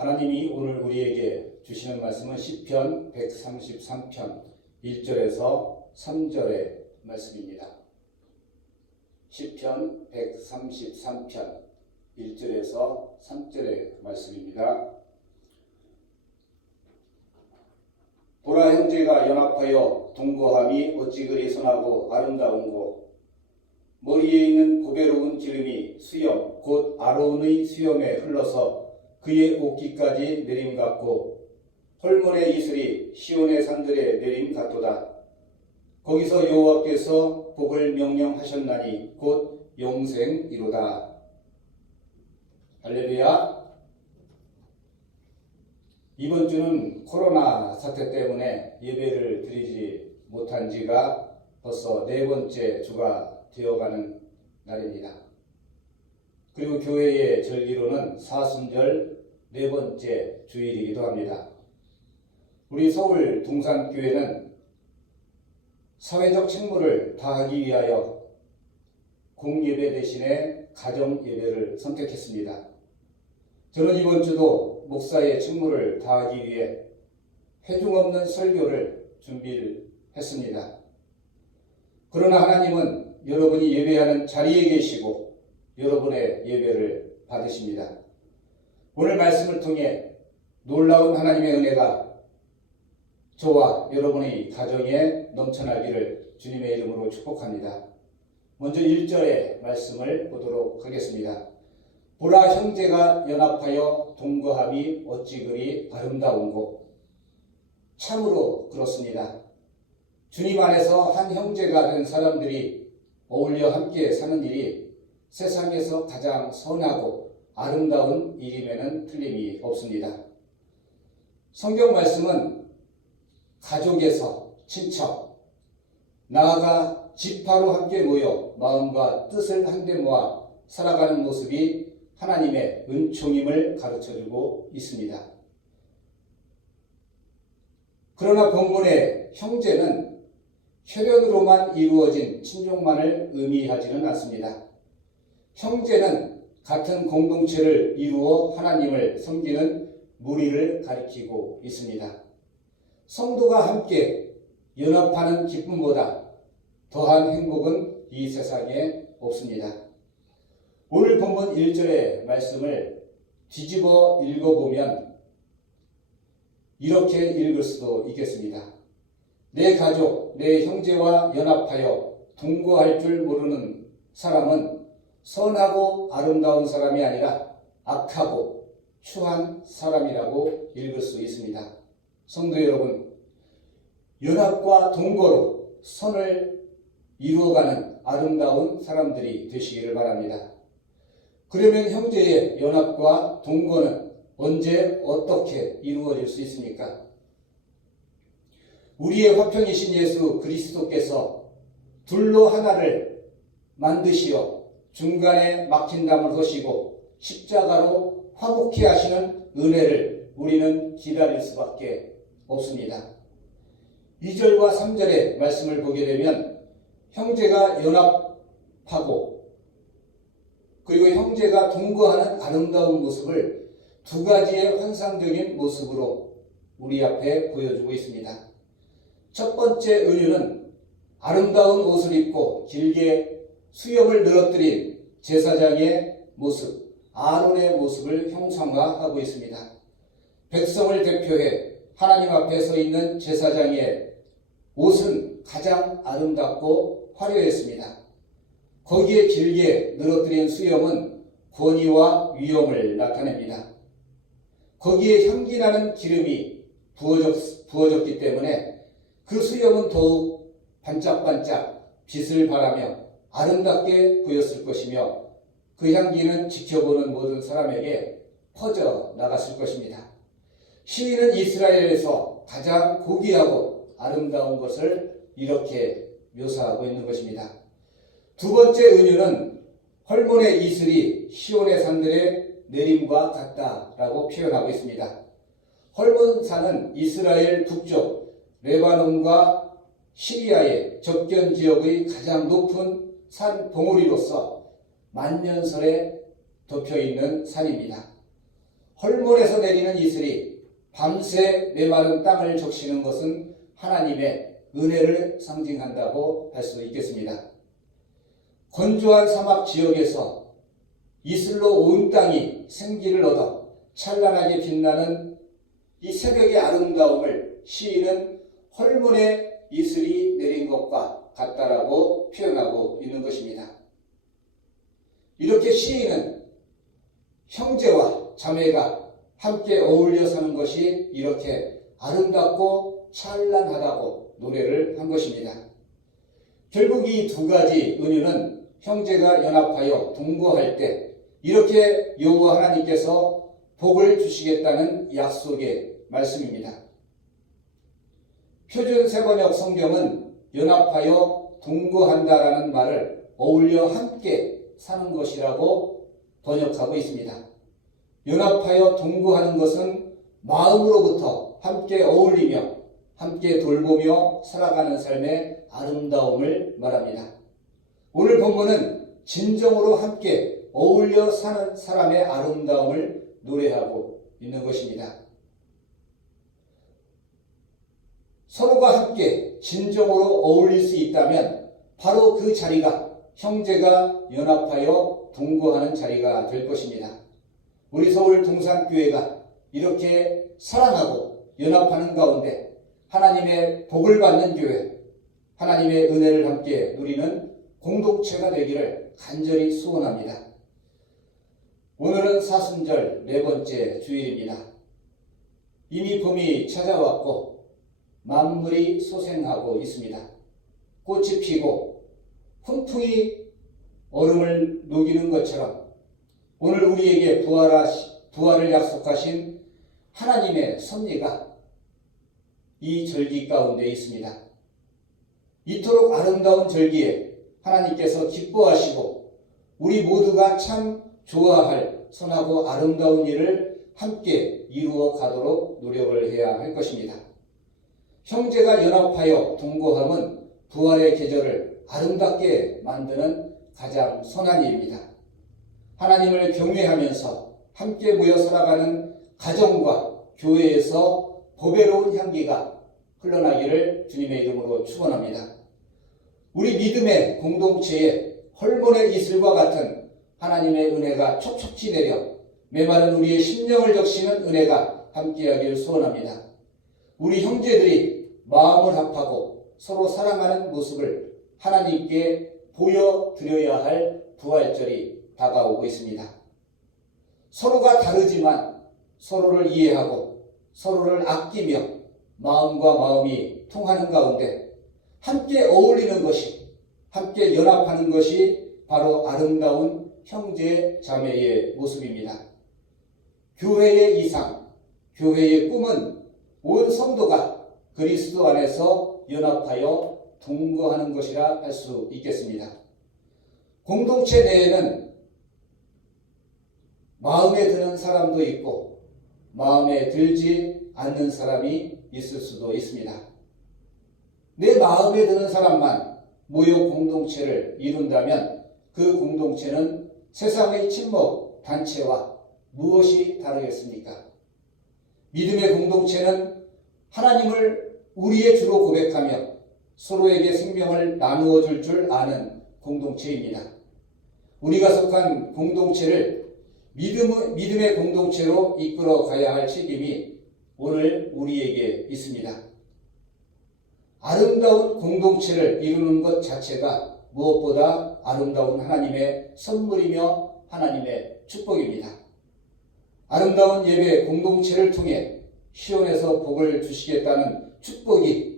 하나님이 오늘 우리에게 주시는 말씀은 시편 133편 1절에서 3절의 말씀입니다. 시편 133편 1절에서 3절의 말씀입니다. 보라 형제가 연합하여 동거함이 어찌 그리 선하고 아름다운고 머리에 있는 보배로운 기름이 수염 곧 아론의 수염에 흘러서 그의 옷깃까지 내림 같고 헐몬의 이슬이 시온의 산들에 내림 같도다. 거기서 여호와께서 복을 명령하셨나니 곧 영생이로다. 할렐루야. 이번 주는 코로나 사태 때문에 예배를 드리지 못한 지가 벌써 네 번째 주가 되어가는 날입니다. 그리고 교회의 절기로는 사순절 네 번째 주일이기도 합니다. 우리 서울 동산교회는 사회적 책무를 다하기 위하여 공예배 대신에 가정예배를 선택했습니다. 저는 이번 주도 목사의 책무를 다하기 위해 회중 없는 설교를 준비를 했습니다. 그러나 하나님은 여러분이 예배하는 자리에 계시고 여러분의 예배를 받으십니다. 오늘 말씀을 통해 놀라운 하나님의 은혜가 저와 여러분의 가정에 넘쳐나기를 주님의 이름으로 축복합니다. 먼저 1절의 말씀을 보도록 하겠습니다. 보라 형제가 연합하여 동거함이 어찌 그리 아름다운고 참으로 그렇습니다. 주님 안에서 한 형제가 된 사람들이 어울려 함께 사는 일이 세상에서 가장 선하고 아름다운 일임에는 틀림이 없습니다. 성경 말씀은 가족에서 친척, 나아가 지파로 함께 모여 마음과 뜻을 한데 모아 살아가는 모습이 하나님의 은총임을 가르쳐 주고 있습니다. 그러나 본문의 형제는 혈연으로만 이루어진 친족만을 의미하지는 않습니다. 형제는 같은 공동체를 이루어 하나님을 섬기는 무리를 가리키고 있습니다. 성도가 함께 연합하는 기쁨보다 더한 행복은 이 세상에 없습니다. 오늘 본문 1절의 말씀을 뒤집어 읽어보면 이렇게 읽을 수도 있겠습니다. 내 가족, 내 형제와 연합하여 동거할 줄 모르는 사람은 선하고 아름다운 사람이 아니라 악하고 추한 사람이라고 읽을 수 있습니다. 성도 여러분, 연합과 동거로 선을 이루어가는 아름다운 사람들이 되시기를 바랍니다. 그러면 형제의 연합과 동거는 언제 어떻게 이루어질 수 있습니까? 우리의 화평이신 예수 그리스도께서 둘로 하나를 만드시어 중간에 막힌 담을 허시고 십자가로 화목케 하시는 은혜를 우리는 기다릴 수밖에 없습니다. 2절과 3절의 말씀을 보게 되면 형제가 연합하고 그리고 형제가 동거하는 아름다운 모습을 두 가지의 환상적인 모습으로 우리 앞에 보여주고 있습니다. 첫 번째 은유는 아름다운 옷을 입고 길게 수염을 늘어뜨린 제사장의 모습, 아론의 모습을 형상화하고 있습니다. 백성을 대표해 하나님 앞에 서 있는 제사장의 옷은 가장 아름답고 화려했습니다. 거기에 길게 늘어뜨린 수염은 권위와 위엄을 나타냅니다. 거기에 향기 나는 기름이 부어졌, 부어졌기 때문에 그 수염은 더욱 반짝반짝 빛을 발하며 아름답게 보였을 것이며 그 향기는 지켜보는 모든 사람에게 퍼져 나갔을 것입니다. 시인은 이스라엘에서 가장 고귀하고 아름다운 것을 이렇게 묘사하고 있는 것입니다. 두 번째 은유는 헐몬의 이슬이 시온의 산들의 내림과 같다라고 표현하고 있습니다. 헐몬산은 이스라엘 북쪽 레바논과 시리아의 접견 지역의 가장 높은 산 봉우리로서 만년설에 덮여 있는 산입니다. 헐몬에서 내리는 이슬이 밤새 메마른 땅을 적시는 것은 하나님의 은혜를 상징한다고 할 수 있겠습니다. 건조한 사막 지역에서 이슬로 온 땅이 생기를 얻어 찬란하게 빛나는 이 새벽의 아름다움을 시인은 헐몬의 이슬이 내린 것과 같다라고 표현하고 있는. 이렇게 시인은 형제와 자매가 함께 어울려 사는 것이 이렇게 아름답고 찬란하다고 노래를 한 것입니다. 결국 이 두 가지 은유는 형제가 연합하여 동거할 때 이렇게 여호와 하나님께서 복을 주시겠다는 약속의 말씀입니다. 표준 세번역 성경은 연합하여 동거한다라는 말을 어울려 함께 사는 것이라고 번역하고 있습니다. 연합하여 동거하는 것은 마음으로부터 함께 어울리며 함께 돌보며 살아가는 삶의 아름다움을 말합니다. 오늘 본문은 진정으로 함께 어울려 사는 사람의 아름다움을 노래하고 있는 것입니다. 서로가 함께 진정으로 어울릴 수 있다면 바로 그 자리가 형제가 연합하여 동거하는 자리가 될 것입니다. 우리 서울 동산교회가 이렇게 사랑하고 연합하는 가운데 하나님의 복을 받는 교회, 하나님의 은혜를 함께 누리는 공동체가 되기를 간절히 소원합니다. 오늘은 사순절 네 번째 주일입니다. 이미 봄이 찾아왔고 만물이 소생하고 있습니다. 꽃이 피고 훈풍이 얼음을 녹이는 것처럼 오늘 우리에게 부활하시, 부활을 약속하신 하나님의 섭리가 이 절기 가운데 있습니다. 이토록 아름다운 절기에 하나님께서 기뻐하시고 우리 모두가 참 좋아할 선하고 아름다운 일을 함께 이루어 가도록 노력을 해야 할 것입니다. 형제가 연합하여 동거함은 부활의 계절을 아름답게 만드는 가장 선한 일입니다. 하나님을 경외하면서 함께 모여 살아가는 가정과 교회에서 보배로운 향기가 흘러나기를 주님의 이름으로 축원합니다. 우리 믿음의 공동체에 헐몬의 이슬과 같은 하나님의 은혜가 촉촉히 내려 메마른 우리의 심령을 적시는 은혜가 함께하길 소원합니다. 우리 형제들이 마음을 합하고 서로 사랑하는 모습을 하나님께 보여드려야 할 부활절이 다가오고 있습니다. 서로가 다르지만 서로를 이해하고 서로를 아끼며 마음과 마음이 통하는 가운데 함께 어울리는 것이 함께 연합하는 것이 바로 아름다운 형제 자매의 모습입니다. 교회의 이상, 교회의 꿈은 온 성도가 그리스도 안에서 연합하여 동거하는 것이라 할 수 있겠습니다. 공동체 내에는 마음에 드는 사람도 있고 마음에 들지 않는 사람이 있을 수도 있습니다. 내 마음에 드는 사람만 모여 공동체를 이룬다면 그 공동체는 세상의 친목 단체와 무엇이 다르겠습니까? 믿음의 공동체는 하나님을 우리의 주로 고백하며 서로에게 생명을 나누어 줄 줄 아는 공동체입니다. 우리가 속한 공동체를 믿음, 믿음의 공동체로 이끌어 가야 할 책임이 오늘 우리에게 있습니다. 아름다운 공동체를 이루는 것 자체가 무엇보다 아름다운 하나님의 선물이며 하나님의 축복입니다. 아름다운 예배 공동체를 통해 시온에서 복을 주시겠다는 축복이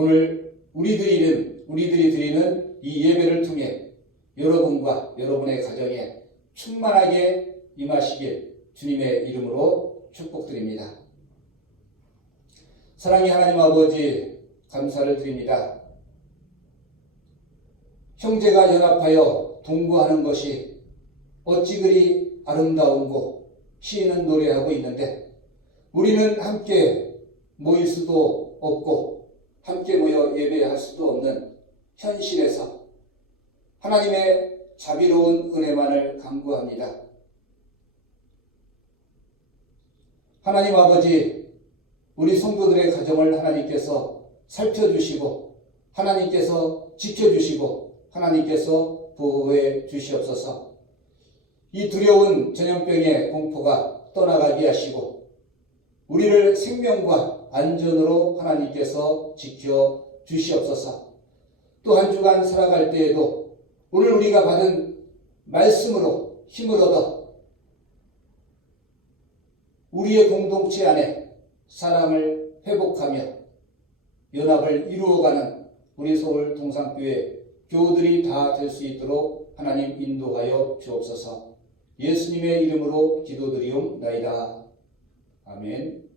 오늘 우리들이 우리들이 드리는 이 예배를 통해 여러분과 여러분의 가정에 충만하게 임하시길 주님의 이름으로 축복드립니다. 사랑의 하나님 아버지 감사를 드립니다. 형제가 연합하여 동거하는 것이 어찌 그리 아름다운고 시인은 노래하고 있는데 우리는 함께 모일 수도 없고 함께 모여 예배할 수도 없는 현실에서 하나님의 자비로운 은혜만을 강구합니다. 하나님 아버지, 우리 성도들의 가정을 하나님께서 살펴주시고, 하나님께서 지켜주시고, 하나님께서 보호해 주시옵소서. 이 두려운 전염병의 공포가 떠나가게 하시고, 우리를 생명과 안전으로 하나님께서 지켜 주시옵소서. 또 한 주간 살아갈 때에도 오늘 우리가 받은 말씀으로 힘을 얻어 우리의 공동체 안에 사랑을 회복하며 연합을 이루어가는 우리 서울 동산교회 교우들이 다 될 수 있도록 하나님 인도하여 주옵소서. 예수님의 이름으로 기도드리옵나이다. 아멘.